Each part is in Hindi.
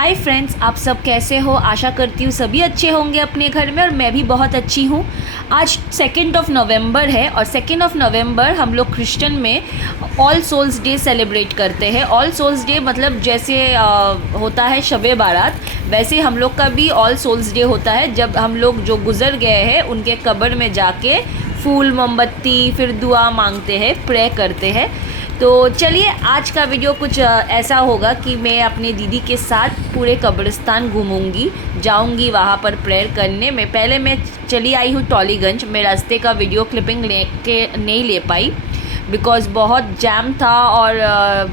हाय फ्रेंड्स, आप सब कैसे हो। आशा करती हूँ सभी अच्छे होंगे अपने घर में, और मैं भी बहुत अच्छी हूँ। आज 2 नवंबर है, और 2 नवंबर हम लोग क्रिश्चियन में ऑल सोल्स डे सेलिब्रेट करते हैं। ऑल सोल्स डे मतलब जैसे होता है शबे बारात, वैसे हम लोग का भी ऑल सोल्स डे होता है, जब हम लोग जो गुज़र गए हैं उनके कब्र में जाके फूल मोमबत्ती फिर दुआ मांगते हैं, प्रे करते हैं। तो चलिए आज का वीडियो कुछ ऐसा होगा कि मैं अपने दीदी के साथ पूरे कब्रिस्तान घूमूंगी, जाऊंगी वहाँ पर प्रेयर करने में। पहले मैं चली आई हूँ टॉलीगंज। मैं रास्ते का वीडियो क्लिपिंग लेके नहीं ले पाई, बिकॉज़ बहुत जैम था और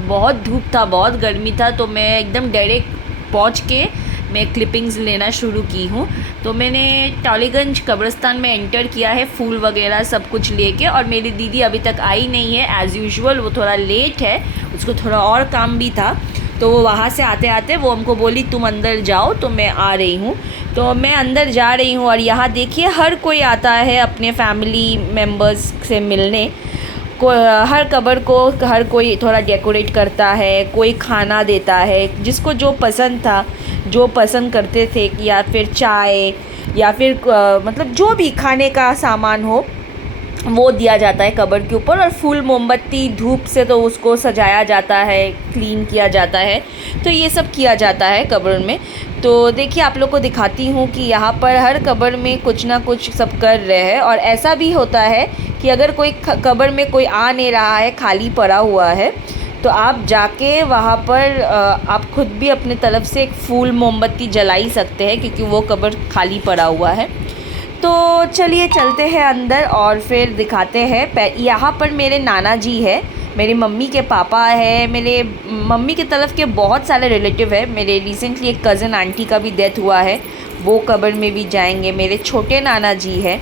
बहुत धूप था, बहुत गर्मी था। तो मैं एकदम डायरेक्ट पहुँच के मैं क्लिपिंग्स लेना शुरू की हूँ। तो मैंने टॉलीगंज कब्रिस्तान में एंटर किया है, फूल वगैरह सब कुछ लेके। और मेरी दीदी अभी तक आई नहीं है, एज़ यूजुअल वो थोड़ा लेट है, उसको थोड़ा और काम भी था। तो वो वहाँ से आते आते वो हमको बोली तुम अंदर जाओ, तो मैं आ रही हूँ। तो मैं अंदर जा रही हूँ, और यहाँ देखिए हर कोई आता है अपने फैमिली मेम्बर्स से मिलने को। हर कब्र को हर कोई थोड़ा डेकोरेट करता है, कोई खाना देता है, जिसको जो पसंद था, जो पसंद करते थे, या फिर चाय या फिर मतलब जो भी खाने का सामान हो वो दिया जाता है कब्र के ऊपर। और फूल मोमबत्ती धूप से तो उसको सजाया जाता है, क्लीन किया जाता है। तो ये सब किया जाता है कब्र में। तो देखिए आप लोग को दिखाती हूँ कि यहाँ पर हर कब्र में कुछ ना कुछ सब कर रहे हैं। और ऐसा भी होता है कि अगर कोई कब्र में कोई आ नहीं रहा है, खाली पड़ा हुआ है, तो आप जाके वहाँ पर आप खुद भी अपने तरफ से एक फूल मोमबत्ती जला ही सकते हैं, क्योंकि वो कब्र खाली पड़ा हुआ है। तो चलिए चलते हैं अंदर और फिर दिखाते हैं। यहाँ पर मेरे नाना जी है, मेरी मम्मी के पापा है, मेरे मम्मी के तरफ के बहुत सारे रिलेटिव है। मेरे रिसेंटली एक कज़न आंटी का भी डेथ हुआ है, वो कब्र में भी जाएंगे। मेरे छोटे नाना जी है।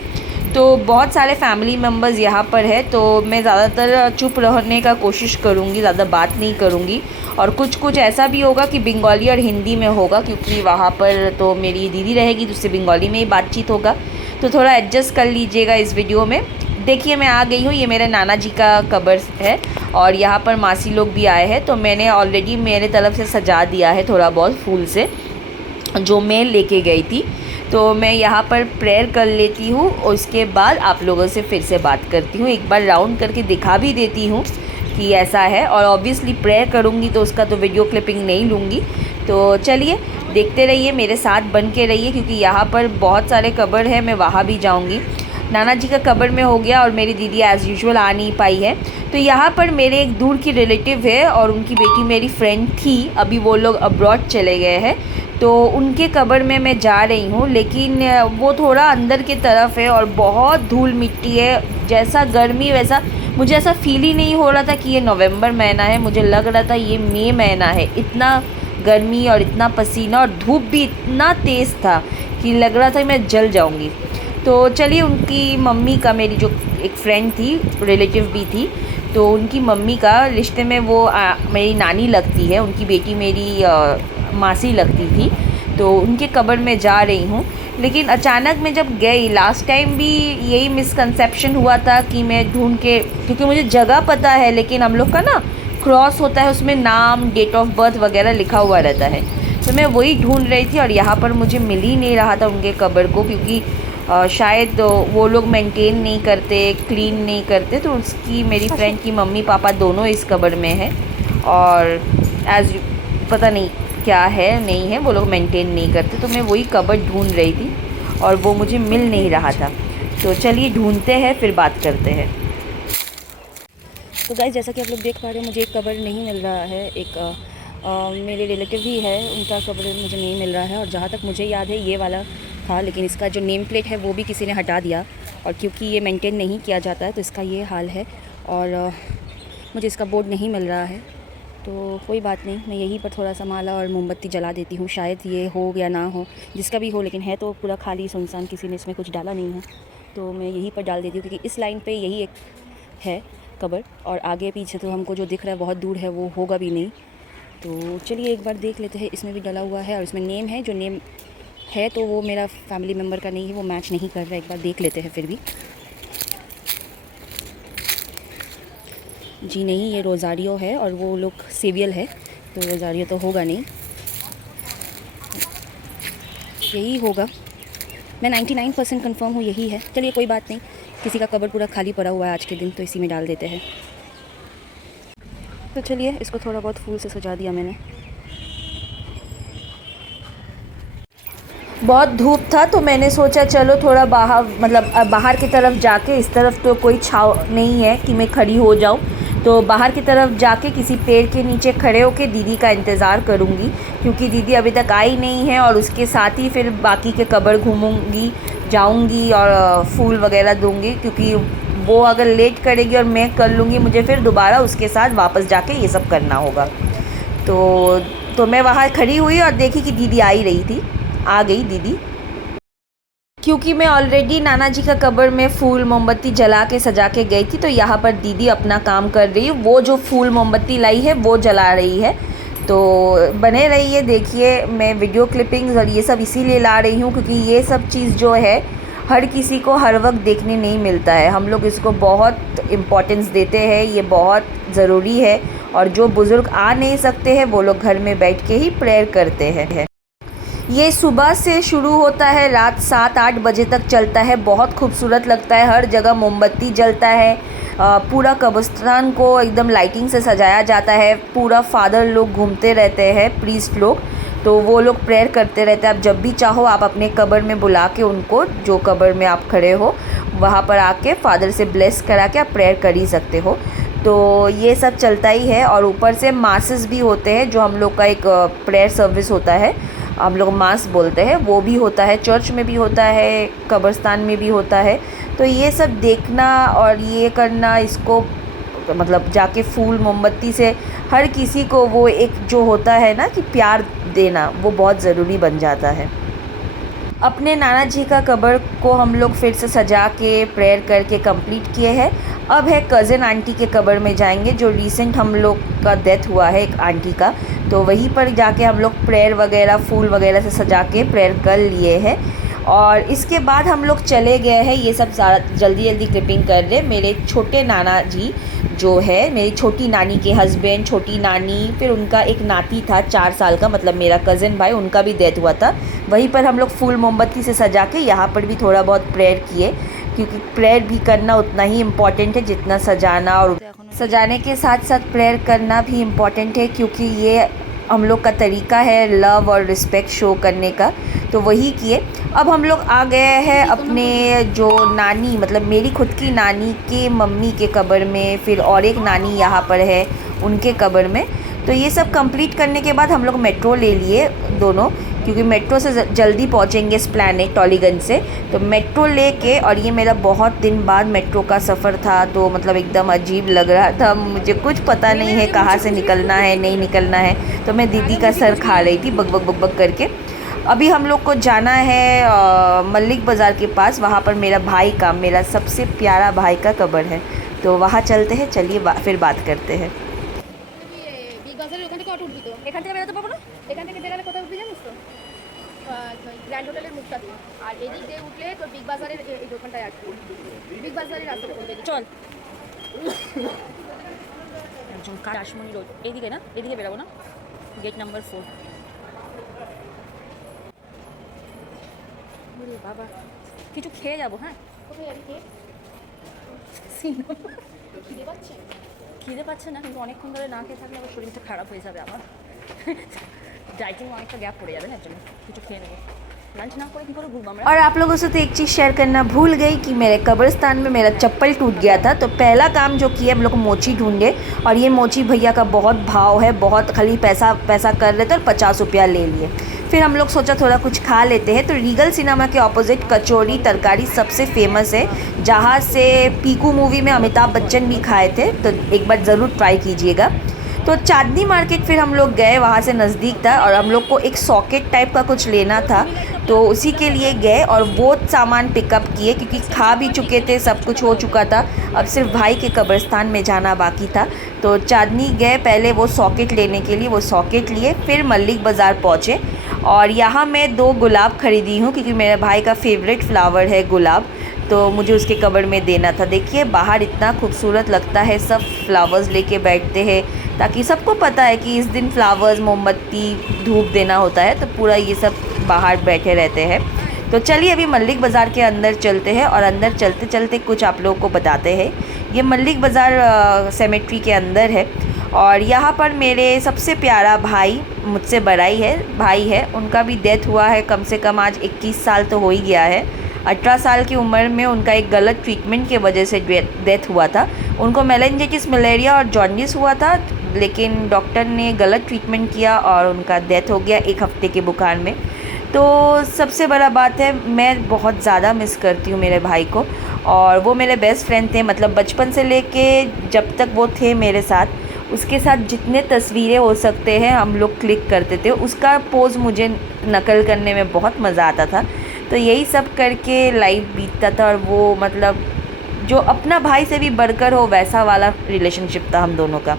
तो बहुत सारे फैमिली मेम्बर्स यहाँ पर है। तो मैं ज़्यादातर चुप रहने का कोशिश करूँगी, ज़्यादा बात नहीं करूँगी। और कुछ कुछ ऐसा भी होगा कि बंगाली और हिंदी में होगा, क्योंकि वहाँ पर तो मेरी दीदी रहेगी, तो उससे बंगाली में ही बातचीत होगा। तो थोड़ा एडजस्ट कर लीजिएगा इस वीडियो में। देखिए मैं आ गई हूँ, ये मेरे नाना जी का कब्र है, और यहाँ पर मासी लोग भी आए हैं। तो मैंने ऑलरेडी मेरे तरफ से सजा दिया है थोड़ा बहुत फूल से, जो मैं लेके गई थी। तो मैं यहाँ पर प्रेयर कर लेती हूँ, और उसके बाद आप लोगों से फिर से बात करती हूँ। एक बार राउंड करके दिखा भी देती हूँ कि ऐसा है। और ऑब्वियसली प्रेयर करूँगी तो उसका तो वीडियो क्लिपिंग नहीं लूँगी। तो चलिए देखते रहिए, मेरे साथ बन के रहिए, क्योंकि यहाँ पर बहुत सारे कब्र हैं, मैं वहाँ भी जाऊँगी। नाना जी का कब्र में हो गया, और मेरी दीदी एज़ यूजुअल आ नहीं पाई है। तो यहाँ पर मेरे एक दूर की रिलेटिव है, और उनकी बेटी मेरी फ्रेंड थी, अभी वो लोग अब्रॉड चले गए हैं। तो उनके कब्र में मैं जा रही हूँ, लेकिन वो थोड़ा अंदर की तरफ है और बहुत धूल मिट्टी है। जैसा गर्मी वैसा मुझे ऐसा फील ही नहीं हो रहा था कि ये नवंबर महीना है, मुझे लग रहा था ये मई महीना है। इतना गर्मी और इतना पसीना, और धूप भी इतना तेज़ था कि लग रहा था मैं जल जाऊंगी। तो चलिए उनकी मम्मी का, मेरी जो एक फ्रेंड थी, रिलेटिव भी थी, तो उनकी मम्मी का रिश्ते में वो मेरी नानी लगती है, उनकी बेटी मेरी मासी लगती थी। तो उनके कब्र में जा रही हूँ। लेकिन अचानक मैं जब गई, लास्ट टाइम भी यही मिसकंसेप्शन हुआ था कि मैं ढूंढ के, क्योंकि मुझे जगह पता है, लेकिन हम लोग का ना क्रॉस होता है, उसमें नाम, डेट ऑफ बर्थ वगैरह लिखा हुआ रहता है। तो मैं वही ढूंढ रही थी, और यहाँ पर मुझे मिल ही नहीं रहा था उनके कब्र को, क्योंकि शायद वो लोग मेंटेन नहीं करते, क्लीन नहीं करते। तो उसकी, मेरी फ्रेंड की मम्मी पापा दोनों इस कब्र में है, और एज पता नहीं क्या है नहीं है, वो लोग मेंटेन नहीं करते। तो मैं वही कब्र ढूंढ रही थी, और वो मुझे मिल नहीं रहा था। तो चलिए ढूंढते हैं, फिर बात करते हैं। तो गाइस, जैसा कि आप लोग देख पा रहे हो, मुझे एक कब्र नहीं मिल रहा है। एक मेरे रिलेटिव ही है, उनका कब्र मुझे नहीं मिल रहा है। और जहाँ तक मुझे याद है ये वाला था, लेकिन इसका जो नेम प्लेट है वो भी किसी ने हटा दिया, और क्योंकि ये मेंटेन नहीं किया जाता है तो इसका ये हाल है। और मुझे इसका बोर्ड नहीं मिल रहा है। तो कोई बात नहीं, मैं यहीं पर थोड़ा सा माला और मोमबत्ती जला देती हूँ, शायद ये हो या ना हो, जिसका भी हो। लेकिन है तो पूरा खाली सुनसान, किसी ने इसमें कुछ डाला नहीं है। तो मैं यहीं पर डाल देती हूँ, क्योंकि इस लाइन पे यही एक है कब्र, और आगे पीछे तो हमको जो दिख रहा है बहुत दूर है, वो होगा भी नहीं। तो चलिए एक बार देख लेते हैं। इसमें भी डला हुआ है, और इसमें नेम है, जो नेम है तो वो मेरा फैमिली मेम्बर का नहीं है, वो मैच नहीं कर रहा है। एक बार देख लेते हैं फिर भी। जी नहीं, ये रोज़ारियो है, और वो लोग सेवियल है, तो रोज़ारियो तो होगा नहीं। यही होगा, मैं 99% कंफर्म हूँ यही है। चलिए कोई बात नहीं, किसी का कबर पूरा खाली पड़ा हुआ है आज के दिन, तो इसी में डाल देते हैं। तो चलिए इसको थोड़ा बहुत फूल से सजा दिया मैंने। बहुत धूप था तो मैंने सोचा चलो थोड़ा बाहर, मतलब बाहर की तरफ जाके, इस तरफ तो कोई छाव नहीं है कि मैं खड़ी हो जाऊं, तो बाहर की तरफ जाके किसी पेड़ के नीचे खड़े होके दीदी का इंतज़ार करूंगी, क्योंकि दीदी अभी तक आई नहीं है। और उसके साथ ही फिर बाकी के कब्र घूमूंगी, जाऊंगी और फूल वगैरह दूंगी, क्योंकि वो अगर लेट करेगी और मैं कर लूँगी, मुझे फिर दोबारा उसके साथ वापस जाके ये सब करना होगा। तो मैं वहाँ खड़ी हुई और देखी कि दीदी आ ही रही थी, आ गई दीदी। क्योंकि मैं ऑलरेडी नाना जी का कब्र में फूल मोमबत्ती जला के सजा के गई थी, तो यहाँ पर दीदी अपना काम कर रही है। वो जो फूल मोमबत्ती लाई है वो जला रही है। तो बने रहिए, देखिए मैं वीडियो क्लिपिंग्स और ये सब इसीलिए ला रही हूँ क्योंकि ये सब चीज़ जो है हर किसी को हर वक्त देखने नहीं मिलता है। हम लोग इसको बहुत इम्पोर्टेंस देते हैं, ये बहुत ज़रूरी है। और जो बुज़ुर्ग आ नहीं सकते हैं वो लोग घर में बैठ के ही प्रेयर करते हैं। ये सुबह से शुरू होता है, रात 7-8 बजे तक चलता है। बहुत खूबसूरत लगता है, हर जगह मोमबत्ती जलता है। पूरा कब्रिस्तान को एकदम लाइटिंग से सजाया जाता है। पूरा फादर लोग घूमते रहते हैं, प्रीस्ट लोग, तो वो लोग प्रेयर करते रहते हैं। आप जब भी चाहो आप अपने कब्र में बुला के उनको, जो कब्र में आप खड़े हो वहाँ पर आके फादर से ब्लेस करा के आप प्रेयर कर ही सकते हो। तो ये सब चलता ही है। और ऊपर से मासेस भी होते हैं, जो हम लोग का एक प्रेयर सर्विस होता है, हम लोग मास बोलते हैं, वो भी होता है। चर्च में भी होता है, कब्रिस्तान में भी होता है। तो ये सब देखना और ये करना, इसको मतलब जाके फूल मोमबत्ती से हर किसी को वो एक जो होता है ना कि प्यार देना, वो बहुत ज़रूरी बन जाता है। अपने नाना जी का कब्र को हम लोग फिर से सजा के प्रेयर करके कंप्लीट किए हैं। अब है कज़न आंटी के कब्र में जाएंगे, जो रिसेंट हम लोग का डेथ हुआ है एक आंटी का, तो वहीं पर जाके हम लोग प्रेयर वगैरह फूल वगैरह से सजा के प्रेयर कर लिए हैं। और इसके बाद हम लोग चले गए हैं, ये सब सारा जल्दी जल्दी क्लिपिंग कर रहे। मेरे छोटे नाना जी जो है, मेरी छोटी नानी के हस्बैंड, छोटी नानी, फिर उनका एक नाती था 4 साल का, मतलब मेरा कज़न भाई, उनका भी डेथ हुआ था। वहीं पर हम लोग फूल मोमबत्ती से सजा के यहाँ पर भी थोड़ा बहुत प्रेयर किए, क्योंकि प्रेयर भी करना उतना ही इम्पॉर्टेंट है जितना सजाना। और सजाने के साथ साथ प्रेयर करना भी इम्पॉर्टेंट है, क्योंकि ये हम लोग का तरीका है लव और रिस्पेक्ट शो करने का, तो वही किए। अब हम लोग आ गए हैं अपने जो नानी, मतलब मेरी खुद की नानी के मम्मी के कब्र में, फिर और एक नानी यहाँ पर है उनके कब्र में। तो ये सब कंप्लीट करने के बाद हम लोग मेट्रो ले लिए दोनों, क्योंकि मेट्रो से जल्दी पहुँचेंगे एस्प्लैनेड टॉलीगंज से। तो मेट्रो लेके, और ये मेरा बहुत दिन बाद मेट्रो का सफ़र था, तो मतलब एकदम अजीब लग रहा था मुझे, कुछ पता नहीं है कहाँ से निकलना है नहीं निकलना है। तो मैं दीदी का सर खा रही थी बक बक बक बक करके। अभी हम लोग को जाना है मल्लिक बाज़ार के पास, वहाँ पर मेरा भाई का, मेरा सबसे प्यारा भाई का कब्र है, तो वहाँ चलते हैं। चलिए फिर बात करते हैं। এখান থেকে বেরোতে পারবো না, এখান থেকে বেরোলে কোথায় উঠবি জানিস তো? গ্র্যান্ড হোটেলের মুখটাতে, আর এদিক দিয়ে উঠলে তোর বিগ বাজারের এই দোকানটায় আসবি, বিগ বাজারের রাস্তা পড়বে। চল একজন কাশমণি রোড এইদিকে না, এদিকে বেরোবো না, গেট নাম্বার 4। বাবা কিছু খেয়ে যাবো। হ্যাঁ কোথায় যাবি খেয়ে? খিদে পাচ্ছে না, কিন্তু অনেকক্ষণ ধরে না খেয়ে থাকলে আমার শরীরটা খারাপ হয়ে যাবে। আমার डाइटिंग में अनेकटा गैप पड़ जाए ना, चलो कुछ खेয়ে নেব, लंच ना করে কি করে ঘুরবো আমরা। और आप लोगों से तो एक चीज़ शेयर करना भूल गई कि मेरे कब्रिस्तान में मेरा चप्पल टूट गया था। तो पहला काम जो किया, हम लोग मोची ढूंढे, और ये मोची भैया का बहुत भाव है, बहुत खाली पैसा पैसा कर रहे थे और 50 रुपया ले लिए। फिर हम लोग सोचा थोड़ा कुछ खा लेते हैं। तो रीगल सिनेमा के ऑपोजिट कचौड़ी तरकारी सबसे फेमस है, जहाँ से पीकू मूवी में अमिताभ बच्चन भी खाए थे, तो एक बार ज़रूर ट्राई कीजिएगा। तो चांदनी मार्केट फिर हम लोग गए, वहाँ से नज़दीक था, और हम लोग को एक सॉकेट टाइप का कुछ लेना था, तो उसी के लिए गए और वो सामान पिकअप किए, क्योंकि खा भी चुके थे, सब कुछ हो चुका था, अब सिर्फ भाई के कब्रिस्तान में जाना बाकी था। तो चांदनी गए पहले वो सॉकेट लेने के लिए, वो सॉकेट लिए, फिर मल्लिक बाज़ार पहुँचे। और यहाँ मैं 2 गुलाब ख़रीदी हूँ, क्योंकि मेरे भाई का फेवरेट फ्लावर है गुलाब, तो मुझे उसके कब्र में देना था। देखिए बाहर इतना खूबसूरत लगता है, सब फ्लावर्स लेके बैठते हैं ताकि सबको पता है कि इस दिन फ्लावर्स, मोमबत्ती, धूप देना होता है, तो पूरा ये सब बाहर बैठे रहते हैं। तो चलिए अभी मल्लिक बाज़ार के अंदर चलते हैं और अंदर चलते चलते कुछ आप लोगों को बताते हैं। ये मल्लिक बाज़ार सेमेट्री के अंदर है और यहाँ पर मेरे सबसे प्यारा भाई, मुझसे बड़ा ही है भाई है, उनका भी डेथ हुआ है। कम से कम आज 21 साल तो हो ही गया है। 18 साल की उम्र में उनका एक गलत ट्रीटमेंट की वजह से डेथ हुआ था। उनको मेनिंजाइटिस, मलेरिया और जॉन्डिस हुआ था, लेकिन डॉक्टर ने गलत ट्रीटमेंट किया और उनका डेथ हो गया 1 हफ्ते के बुखार में। तो सबसे बड़ा बात है, मैं बहुत ज़्यादा मिस करती हूँ मेरे भाई को, और वो मेरे बेस्ट फ्रेंड थे। मतलब बचपन से लेके जब तक वो थे मेरे साथ, उसके साथ जितने तस्वीरें हो सकते हैं हम लोग क्लिक करते थे। उसका पोज़ मुझे नकल करने में बहुत मज़ा आता था। तो यही सब करके लाइफ बीतता था, और वो मतलब जो अपना भाई से भी बढ़कर हो वैसा वाला रिलेशनशिप था हम दोनों का।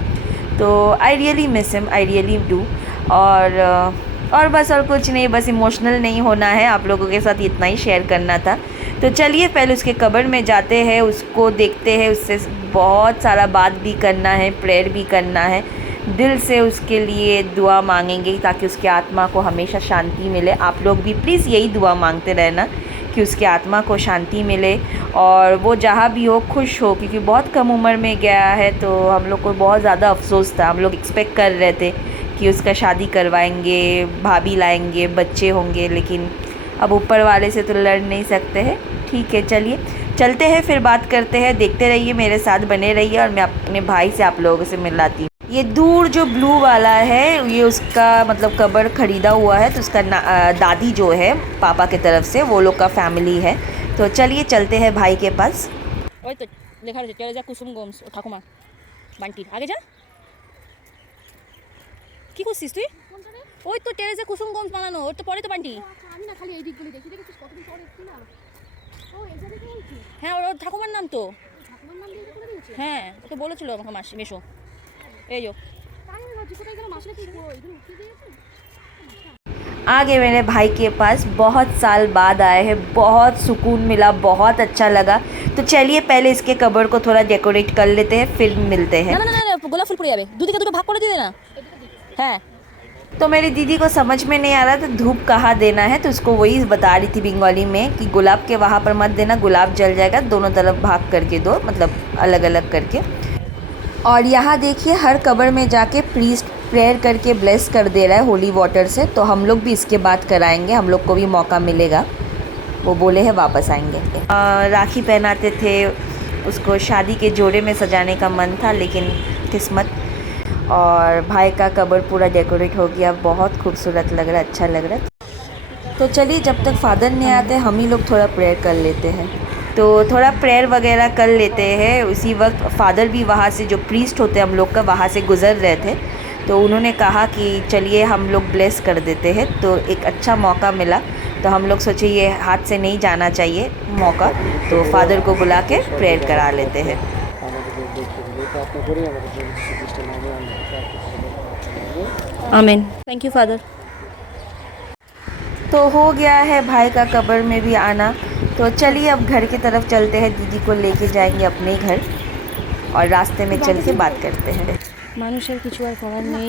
तो I really miss him, I really do. और बस और कुछ नहीं, बस इमोशनल नहीं होना है, आप लोगों के साथ इतना ही शेयर करना था। तो चलिए पहले उसके कब्र में जाते हैं, उसको देखते हैं, उससे बहुत सारा बात भी करना है, प्रेयर भी करना है, दिल से उसके लिए दुआ मांगेंगे ताकि उसकी आत्मा को हमेशा शांति मिले। आप लोग भी प्लीज़ यही दुआ मांगते रहना कि उसकी आत्मा को शांति मिले और वो जहाँ भी हो खुश हो, क्योंकि बहुत कम उम्र में गया है। तो हम लोग को बहुत ज़्यादा अफसोस था। हम लोग एक्सपेक्ट कर रहे थे कि उसका शादी करवाएंगे, भाभी लाएंगे, बच्चे होंगे, लेकिन अब ऊपर वाले से तो लड़ नहीं सकते हैं। ठीक है, चलिए चलते हैं, फिर बात करते हैं। देखते रहिए, मेरे साथ बने रहिए और मैं अपने भाई से आप लोगों से मिलाती हूँ। ये दूर जो ब्लू वाला है, ये उसका मतलब कब्र ख़रीदा हुआ है। तो उसका दादी जो है पापा की तरफ से, वो लोग का फैमिली है। तो चलिए चलते हैं भाई के पास। ওই তো লেখা রয়েছে টেরেজা কুসুমগঞ্জ ও ঠাকুমা বান্টি আগে যা কি করছিস তুই ওই তো টেরেজা কুসুমগঞ্জ বানানো ওর তো পরে তো বান্টি আমি না খালি এই দিকগুলো দেখি দেখেছিস কতদিন পরে এসেছি না ও এই জায়গায় কি বলছিস হ্যাঁ ওর ঠাকুমার নাম তো ঠাকুমার নাম দিয়ে করে দিয়েছে হ্যাঁ ও তো বলেছিল আমাকে মাসি মেশো এই যো তাই আমি ভাবছি কোথায় গেল মাসিটা তুই ইধর উঠে দিয়েছিস। आ गए मेरे भाई के पास, बहुत साल बाद आए हैं, बहुत सुकून मिला, बहुत अच्छा लगा। तो चलिए पहले इसके कब्र को थोड़ा डेकोरेट कर लेते हैं, फिर मिलते हैं। না না না না গোলাপ ফুল পড়ে যাবে দুদিকে দুটো ভাগ করে দিয়ে দে না হ্যাঁ। तो मेरी दीदी को समझ में नहीं आ रहा था धूप कहाँ देना है, तो उसको वही बता रही थी बंगाली में कि गुलाब के वहाँ पर मत देना, गुलाब जल जाएगा, दोनों तरफ भाग करके दो, मतलब अलग अलग करके। और यहाँ देखिए हर कब्र में जाके प्रीस्ट प्रेयर करके ब्लेस कर दे रहा है होली वाटर से। तो हम लोग भी इसके बाद कराएंगे, हम लोग को भी मौका मिलेगा। वो बोले हैं वापस आएंगे। राखी पहनाते थे उसको, शादी के जोड़े में सजाने का मन था, लेकिन किस्मत। और भाई का कब्र पूरा डेकोरेट हो गया, बहुत खूबसूरत लग रहा है, अच्छा लग रहा है। तो चलिए जब तक फादर नहीं आते हम ही लोग थोड़ा प्रेयर कर लेते हैं। तो थोड़ा प्रेयर वगैरह कर लेते हैं। उसी वक्त फादर भी वहाँ से, जो प्रीस्ट होते हैं हम लोग का, वहाँ से गुज़र रहे थे। तो उन्होंने कहा कि चलिए हम लोग ब्लेस कर देते हैं। तो एक अच्छा मौका मिला, तो हम लोग सोचे ये हाथ से नहीं जाना चाहिए मौका, तो फादर को बुला के प्रेयर करा लेते हैं। आमीन। Thank you father. तो हो गया है भाई का कब्र में भी आना। तो चलिए अब घर की तरफ चलते हैं, दीदी को लेके जाएंगे अपने घर और रास्ते में चल के बात करते हैं। মানুষের কিছু আর করার নেই,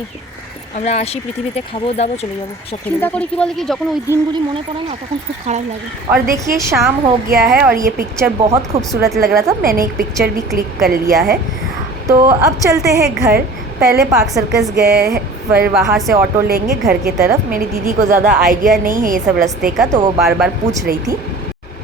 আমরা আসি পৃথিবীতে, খাবো দাবো চলে যাবো সব। চিন্তা করি কি বলে কি যখন ওই দিনগুলি মনে পড়ে না তখন খুব খারাপ লাগে। और देखिए शाम हो गया है और ये पिक्चर बहुत खूबसूरत लग रहा था, मैंने एक पिक्चर भी क्लिक कर लिया है। तो अब चलते हैं घर। पहले पार्क सर्कस गए, फिर वहाँ से ऑटो लेंगे घर की तरफ। मेरी दीदी को ज़्यादा आइडिया नहीं है ये सब रास्ते का, तो वो बार बार पूछ रही थी।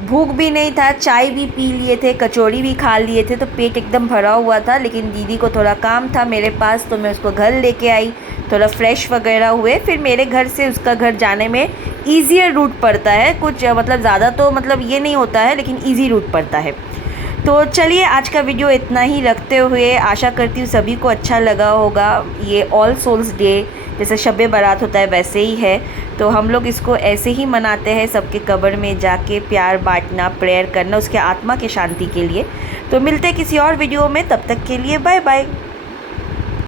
भूख भी नहीं था, चाय भी पी लिए थे, कचौड़ी भी खा लिए थे, तो पेट एकदम भरा हुआ था। लेकिन दीदी को थोड़ा काम था मेरे पास, तो मैं उसको घर लेके आई, थोड़ा फ्रेश वगैरह हुए। फिर मेरे घर से उसका घर जाने में ईज़ियर रूट पड़ता है, कुछ मतलब ज़्यादा तो मतलब ये नहीं होता है, लेकिन ईज़ी रूट पड़ता है। तो चलिए आज का वीडियो इतना ही रखते हुए, आशा करती हूँ सभी को अच्छा लगा होगा। ये ऑल सोल्स डे जैसे शब बारात होता है वैसे ही है, तो हम लोग इसको ऐसे ही मनाते हैं, सबके कब्र में जाके प्यार बांटना, प्रेयर करना उसके आत्मा की शांति के लिए। तो मिलते हैं किसी और वीडियो में, तब तक के लिए बाय बाय।